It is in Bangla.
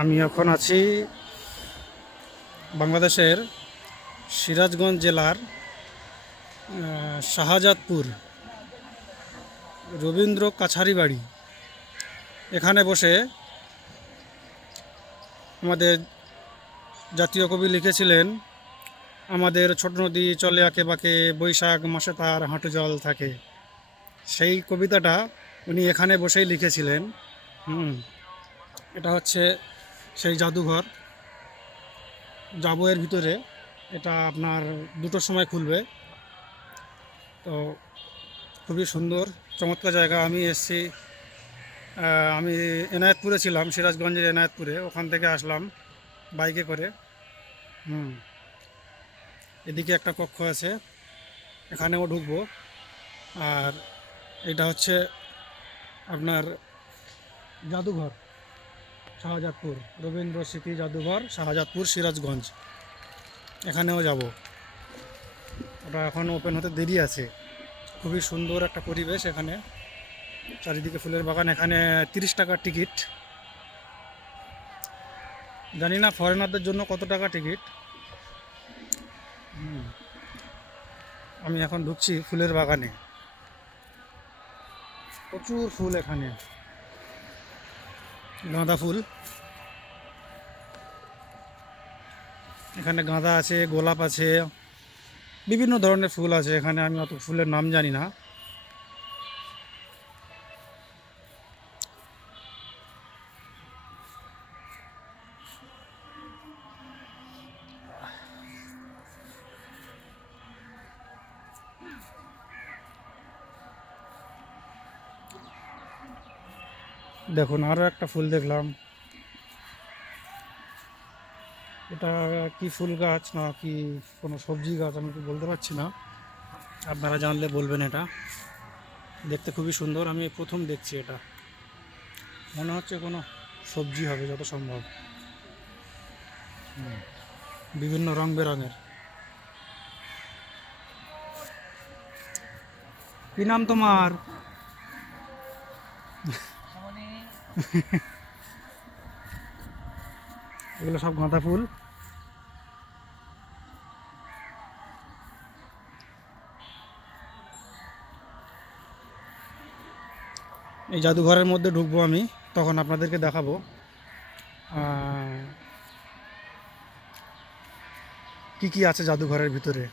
আমি এখন আছি বাংলাদেশের সিরাজগঞ্জ জেলার শাহজাদপুর রবীন্দ্র কাছারি বাড়ি। এখানে বসে আমাদের জাতীয় কবি লিখেছিলেন, আমাদের ছোট নদী চলে আঁকে বাঁকে, বৈশাখ মাসে তার হাঁটু জল থাকে। সেই কবিতাটা উনি এখানে বসেই লিখেছিলেন। এটা হচ্ছে সেই জাদুঘর। যাবো এর ভিতরে। এটা আপনার 2টোর সময় খুলবে। তো খুবই সুন্দর চমৎকার জায়গা। আমি এসছি, আমি এনায়েতপুরে ছিলাম, সিরাজগঞ্জের এনায়েতপুরে। ওখান থেকে আসলাম বাইকে করে। এদিকে একটা কক্ষ আছে, এখানেও ঢুকবো। আর এটা হচ্ছে আপনার জাদুঘর, শাহজাদপুর রবীন্দ্র স্মৃতি জাদুঘর, শাহজাদপুর, সিরাজগঞ্জ। এখানেও যাব। ওটা এখন ওপেন হতে দেরি আছে। খুবই সুন্দর একটা পরিবেশ এখানে, চারিদিকে ফুলের বাগান। এখানে 30 টাকার টিকিট। জানি না ফরেনারদের জন্য কত টাকা টিকিট। আমি এখন ঢুকছি ফুলের বাগানে। প্রচুর ফুল এখানে, গাঁদা ফুল। এখানে গাঁদা আছে, গোলাপ আছে, বিভিন্ন ধরনের ফুল আছে এখানে। আমি অত ফুলের নাম জানি না। দেখুন, আরও একটা ফুল দেখলাম। এটা কি ফুল গাছ না কি কোনো সবজি গাছ আমি তো বলতে পারছি না, আপনারা জানলে বলবেন। এটা দেখতে খুবই সুন্দর। আমি প্রথম দেখছি এটা। মনে হচ্ছে কোনো সবজি হবে যত সম্ভব। বিভিন্ন রং বেরঙের। কি নাম তোমার? এগুলো সব গাঁদা ফুল। এই জাদুঘরের মধ্যে ঢুকবো আমি, তখন আপনাদেরকে দেখাবো কি কি আছে জাদুঘরের ভিতরে।